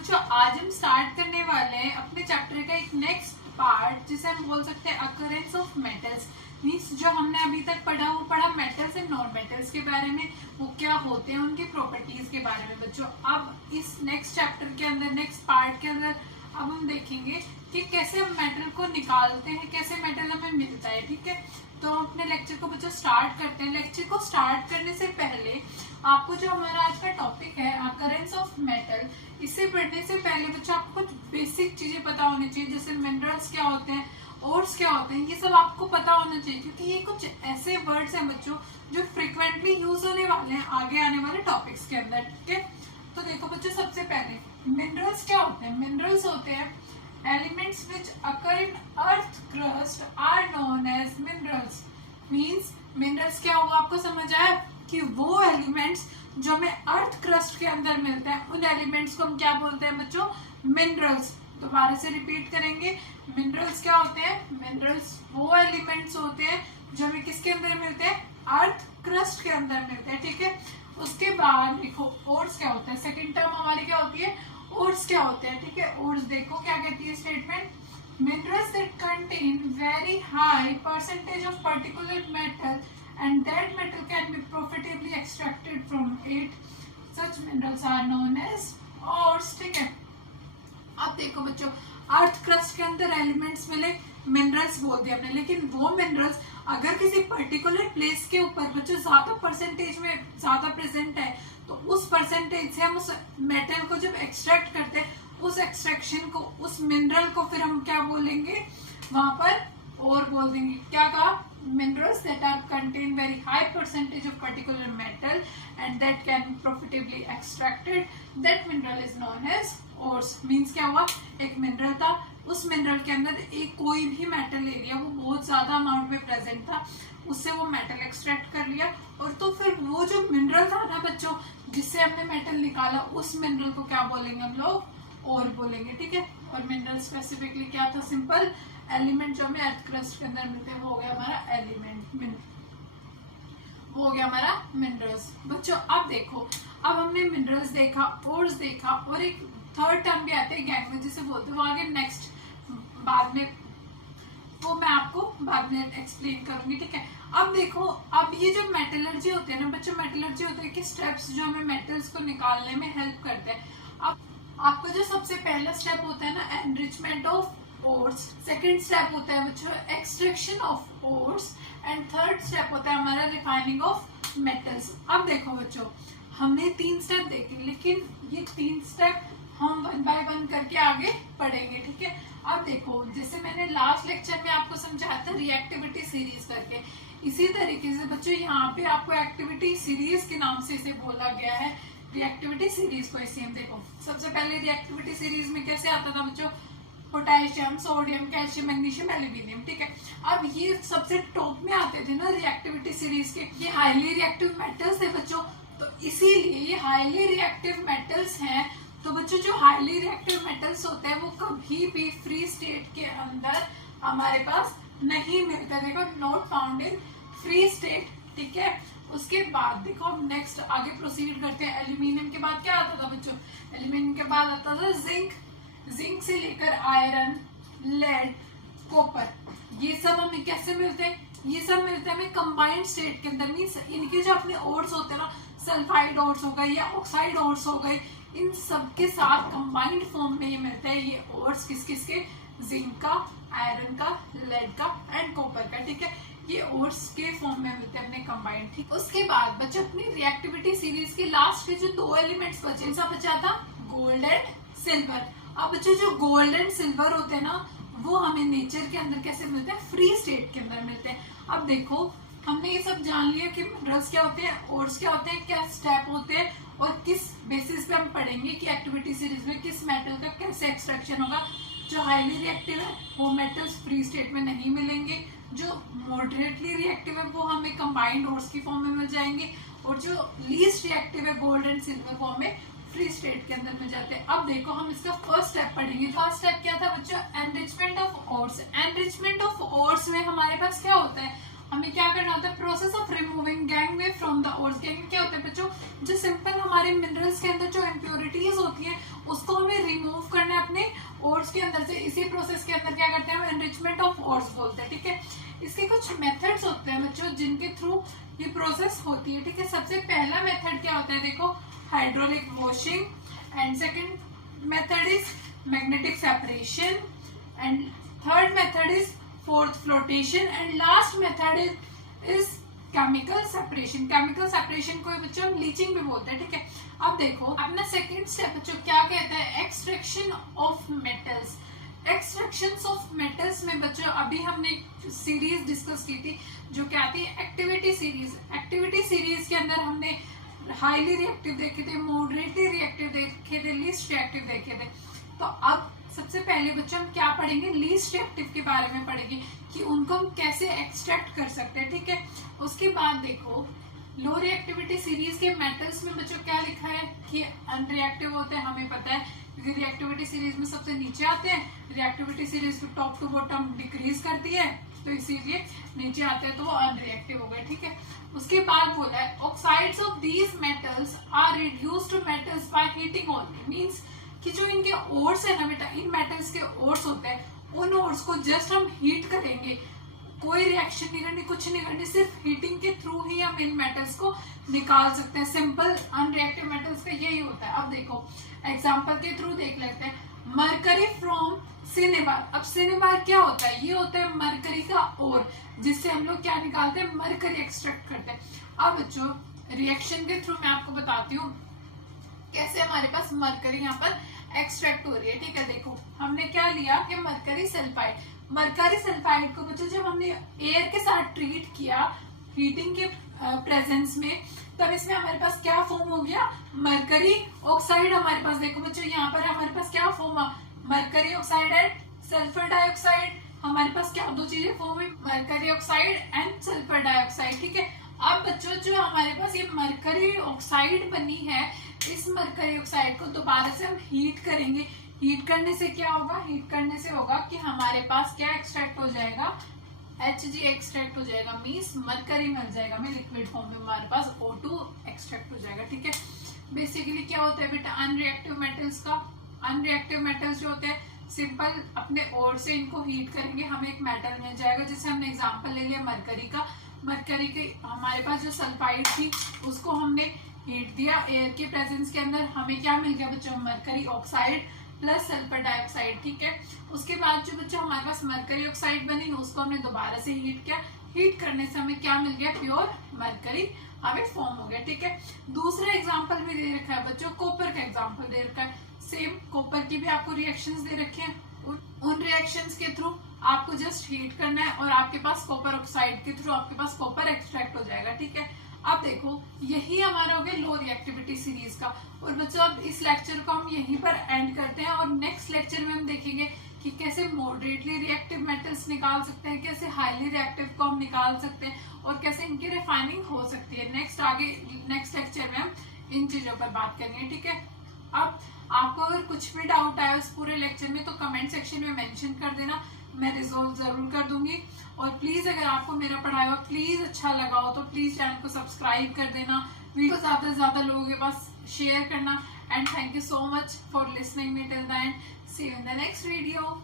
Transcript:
बच्चों आज हम स्टार्ट करने वाले हैं अपने चैप्टर का एक नेक्स्ट पार्ट जिसे हम बोल सकते हैं अकरेंस ऑफ मेटल्स। मीन्स जो हमने अभी तक पढ़ा वो पढ़ा मेटल्स एंड नॉन मेटल्स के बारे में, वो क्या होते हैं, उनकी प्रॉपर्टीज के बारे में। बच्चों अब इस नेक्स्ट चैप्टर के अंदर, नेक्स्ट पार्ट के अंदर अब हम देखेंगे कि कैसे हम मेटल को निकालते हैं, कैसे मेटल हमें मिलता है। ठीक है, तो हम अपने लेक्चर को बच्चों स्टार्ट करते हैं। लेक्चर को स्टार्ट करने से पहले आपको जो हमारा आज का टॉपिक है अकरेंस ऑफ मेटल, इसे पढ़ने से पहले बच्चों आपको कुछ बेसिक चीजें पता होनी चाहिए, जैसे मिनरल्स क्या होते हैं, ओर्स क्या होते हैं, ये सब आपको पता होना चाहिए, क्योंकि ये कुछ ऐसे वर्ड्स हैं बच्चों जो फ्रिक्वेंटली यूज होने वाले हैं आगे आने वाले टॉपिक्स के अंदर। ठीक है, तो देखो बच्चों, सबसे पहले मिनरल्स क्या होते हैं। मिनरल्स होते हैं elements which occur in earth crust are known as minerals। means minerals क्या होगा, आपको समझ आया कि वो एलिमेंट्स जो हमें अर्थ क्रस्ट के अंदर मिलते हैं उन एलिमेंट्स को हम क्या बोलते हैं बच्चों, मिनरल्स। दोबारा से रिपीट करेंगे, मिनरल्स क्या होते हैं। मिनरल्स वो एलिमेंट्स होते हैं जो हमें किसके अंदर मिलते हैं, अर्थ क्रस्ट के अंदर मिलते हैं। ठीक है, उसके बाद देखो ओर्स क्या होता है। सेकेंड टर्म हमारी क्या होती है, ओर्स क्या होते हैं। ठीक है, ओर्स देखो क्या कहती है statement, minerals that contain very high percentage of particular metal and that metal can be profitably extracted from it, such minerals are known as ores. ठीक है, अब देखो बच्चों, अर्थ क्रस्ट के अंदर एलिमेंट्स मिले, मिनरल्स बोल दिया हमने, लेकिन वो मिनरल्स अगर किसी पर्टिकुलर प्लेस के ऊपर बच्चों ज्यादा परसेंटेज में ज्यादा प्रेजेंट है, तो उस परसेंटेज से हम उस मेटल को जब एक्सट्रैक्ट करते हैं, उस एक्सट्रैक्शन को, उस मिनरल को फिर हम क्या बोलेंगे, वहां पर और बोल देंगे। क्या कहा, minerals that are contain very high percentage of particular metal and that can be profitably extracted, that mineral is known as ores. Means क्या हुआ, एक मिनरल था, उस मिनरल के अंदर एक कोई भी मेटल एरिया वो बहुत ज्यादा अमाउंट में प्रेजेंट था, उससे वो मेटल एक्सट्रैक्ट कर लिया, और तो फिर वो जो मिनरल था ना बच्चों जिससे हमने मेटल निकाला, उस मिनरल को क्या बोलेंगे हम लोग, और बोलेंगे। ठीक है, और मिनरल स्पेसिफिकली क्या था, सिंपल एलिमेंट जो हमें अर्थ क्रस्ट के अंदर मिलते हैं वो हो गया हमारा एलिमेंट, वो हो गया हमारा मिनरल्स। बच्चों अब देखो, अब हमने मिनरल्स देखा, ओर्स देखा, और एक थर्ड टर्म भी आते हैं गैंग जिसे बोलते हैं, वो आगे नेक्स्ट बाद में, वो मैं आपको बाद में एक्सप्लेन करूंगी। ठीक है, अब देखो, अब ये जो मेटलर्जी होते हैं ना बच्चों, मेटलर्जी होते हैं कि स्टेप्स जो हमें मेटल्स को निकालने में हेल्प करते हैं। अब आपका जो सबसे पहला स्टेप होता है ना, enrichment of ores, second step होता है बच्चों extraction of ores, and third step होता है हमारा रिफाइनिंग ऑफ मेटल्स। अब देखो बच्चों, हमने 3 स्टेप देखे, लेकिन ये 3 स्टेप हम 1 बाय 1 करके आगे पढ़ेंगे। ठीक है, अब देखो, जैसे मैंने लास्ट लेक्चर में आपको समझाया था रिएक्टिविटी सीरीज करके, इसी तरीके से बच्चों यहाँ पे आपको एक्टिविटी सीरीज के नाम से इसे बोला गया है, रिएक्टिविटी सीरीज को। इसे हम देखो, सबसे पहले रिएक्टिविटी सीरीज में कैसे आता था बच्चों, potassium, sodium, calcium, magnesium, aluminium. ठीक है, अब ये सबसे टॉप में आते थे ना रिएक्टिविटी सीरीज के, ये हाईली रिएक्टिव मेटल्स थे बच्चों, तो इसीलिए ये हाईली रिएक्टिव मेटल्स हैं। तो बच्चों जो हाईली रिएक्टिव मेटल्स होते हैं वो कभी भी फ्री स्टेट के अंदर हमारे पास नहीं मिलता, देखो not found in free state. ठीक है, उसके बाद देखो हम नेक्स्ट आगे प्रोसीड करते हैं। एल्यूमिनियम के बाद क्या आता था बच्चों, एल्यूमिनियम के बाद आता था जिंक, जिंक से लेकर आयरन, लेड, कॉपर, ये सब हमें कैसे मिलते हैं, ये सब मिलते हैं हमें कंबाइंड स्टेट के अंदर। मीन्स इनके जो अपने ओर्स होते हैं ना, सल्फाइड ओर्स हो गए या ऑक्साइड ओर्स हो गए, इन सब के साथ कंबाइंड फॉर्म में ये मिलता है ये ओर्स, किस किस के, जिंक का, आयरन का, लेड का एंड कॉपर का। ठीक है, ये ओर्स के फॉर्म में मिलते हैं अपने कंबाइंड। ठीक, उसके बाद बच्चों अपनी रिएक्टिविटी सीरीज के लास्ट के जो 2 एलिमेंट्स बचे, इनसा बचा था गोल्ड एंड सिल्वर। अब बच्चों जो गोल्ड एंड सिल्वर होते हैं ना, वो हमें नेचर के अंदर कैसे मिलते हैं, फ्री स्टेट के अंदर मिलते हैं। अब देखो, हमने ये सब जान लिया कि मिनरल्स क्या होते हैं, ओर्स क्या होते हैं, क्या स्टेप होते हैं, और किस बेसिस पे हम पढ़ेंगे कि एक्टिविटी सीरीज में किस मेटल का कैसे एक्सट्रैक्शन होगा। जो हाईली रिएक्टिव है वो मेटल्स फ्री स्टेट में नहीं मिलेंगे, जो मॉडरेटली रिएक्टिव है वो हमें कंबाइंड ओर्स की फॉर्म में मिल जाएंगे, और जो लीस्ट रिएक्टिव है गोल्ड एंड सिल्वर वो हमें फ्री स्टेट के अंदर मिल जाते हैं। अब देखो हम इसका फर्स्ट स्टेप पढ़ेंगे। फर्स्ट स्टेप क्या था बच्चों, enrichment of ores. Enrichment of ores में हमारे पास क्या होता है, हमें क्या करना होता है, process of removing gangway from the ores. Gangway क्या होता है बच्चों, जो सिंपल हमारे मिनरल्स के अंदर जो इम्प्योरिटीज होती है उसको हमें रिमूव करना है अपने ओर्स के अंदर से। इसी प्रोसेस के अंदर क्या करते हैं हम, एनरिचमेंट ऑफ ओर्स बोलते हैं, ठीक है। इसके कुछ मेथड्स होते हैं बच्चों जिनके थ्रू ये प्रोसेस होती है, ठीक है। सबसे पहला मेथड क्या होता है, देखो, hydraulic washing, and second method is magnetic separation, and third method is fourth flotation, and last method is chemical separation. Chemical separation को बच्चों हम लीचिंग भी बोलते हैं, ठीक है। अब देखो अपना सेकंड स्टेप बच्चों क्या कहता है, extraction of metals. Extraction of metals में बच्चों अभी हमने सीरीज डिस्कस की थी जो क्या थी, एक्टिविटी सीरीज। एक्टिविटी सीरीज के अंदर हमने हाईली रिएक्टिव देखे थे, मॉडरेटली रिएक्टिव देखे थे, लीस्ट रिएक्टिव देखे थे। तो अब सबसे पहले बच्चों हम क्या पढ़ेंगे, लीस्ट रिएक्टिव के बारे में पढ़ेंगे कि उनको हम कैसे एक्सट्रैक्ट कर सकते हैं, ठीक है। उसके बाद देखो लो रिएक्टिविटी सीरीज के मेटल्स में बच्चों क्या लिखा है कि अनरिएक्टिव होते हैं, हमें पता है क्योंकि रिएक्टिविटी सीरीज में सबसे नीचे आते हैं। Reactivity series top to bottom decrease करती है तो इसीलिए नीचे आते हैं, तो वो अनरिएक्टिव हो गए, ठीक है। उसके बाद बोला है oxides of these metals are reduced to metals by heating only. Means कि जो इनके ओर्स है ना बेटा, इन मेटल्स के ओर्स होते हैं, उन ओर्स को जस्ट हम हीट करेंगे, कोई रिएक्शन नहीं करनी, कुछ नहीं करनी, सिर्फ हीटिंग के थ्रू ही हम इन मेटल्स को निकाल सकते हैं। सिंपल अनरिएक्टिव मेटल्स का यही होता है। अब देखो एग्जांपल के थ्रू देख लेते हैं, मरकरी फ्रॉम सिनेबार। अब सिनेबार क्या होता है, ये होता है मरकरी का ओर, जिससे हम लोग क्या निकालते हैं, मरकरी एक्सट्रैक्ट करते हैं। अब बच्चों रिएक्शन के थ्रू मैं आपको बताती हूँ कैसे हमारे पास मरकरी यहाँ पर एक्सट्रैक्ट हो रही है, ठीक है। देखो हमने क्या लिया कि मरकरी सल्फाइड। मरकरी सल्फाइड को बच्चों जब हमने एयर के साथ ट्रीट किया हीटिंग के प्रेजेंस में, तब इसमें हमारे पास क्या फॉर्म हो गया, मरकरी ऑक्साइड। हमारे पास देखो बच्चों यहाँ पर हमारे पास क्या फॉर्म है, mercury oxide and sulphur dioxide. हमारे पास क्या दो चीजें फॉर्म हुई, mercury oxide and sulphur dioxide, ठीक है। अब बच्चों जो हमारे पास ये मरकरी ऑक्साइड बनी है, इस मरकरी ऑक्साइड को दोबारा से हम हीट करेंगे। हीट करने से क्या होगा, हीट करने से होगा कि हमारे पास क्या एक्सट्रैक्ट हो जाएगा, Hg एक्सट्रैक्ट हो जाएगा, मींस मरकरी मिल जाएगा हमें लिक्विड फॉर्म में, हमारे पास O2 एक्सट्रैक्ट हो जाएगा, ठीक है। बेसिकली क्या होता है बेटा अनरिएक्टिव मेटल्स का, अनरिएक्टिव मेटल्स जो होते हैं सिंपल अपने ओर से इनको हीट करेंगे, हमें एक मेटल मिल जाएगा। जैसे हमने एग्जांपल ले लिया मरकरी का, मरकरी के हमारे पास जो सल्फाइड थी उसको हमने हीट दिया एयर के प्रेजेंस के अंदर, हमें क्या मिल गया बच्चों, mercury oxide plus sulphur dioxide, ठीक है। उसके बाद जो बच्चों हमारे पास मरकरी ऑक्साइड बनी उसको हमने दोबारा से हीट किया, हीट करने से हमें क्या मिल गया, प्योर मरकरी हमें फॉर्म हो गया, ठीक है। दूसरा एग्जांपल भी दे रखा है बच्चों, कॉपर का एग्जांपल दे रखा है, सेम कॉपर की भी आपको रिएक्शंस दे रखे हैं, उन रिएक्शंस के थ्रू आपको जस्ट हीट करना है और आपके पास कॉपर ऑक्साइड के थ्रू आपके पास कॉपर एक्सट्रैक्ट हो जाएगा, ठीक है। अब देखो यही हमारा हो गया लो रिएक्टिविटी सीरीज का। और बच्चों अब इस लेक्चर को हम यहीं पर एंड करते हैं और नेक्स्ट लेक्चर में हम देखेंगे कि कैसे मॉडरेटली रिएक्टिव मेटल्स निकाल सकते हैं, कैसे हाईली रिएक्टिव को हम निकाल सकते हैं और कैसे इनकी रिफाइनिंग हो सकती है। नेक्स्ट लेक्चर में हम इन चीजों पर बात करेंगे, ठीक है। अब आपको अगर कुछ भी डाउट आया इस पूरे लेक्चर में तो कमेंट सेक्शन में मेंशन कर देना, मैं रिजॉल्व जरूर कर दूंगी। और प्लीज अगर आपको मेरा पढ़ाया हुआ प्लीज अच्छा लगा हो तो प्लीज चैनल को सब्सक्राइब कर देना, वीडियो ज्यादा से ज्यादा लोगों के पास शेयर करना। And thank you so much for listening me till the end, see you in the next video.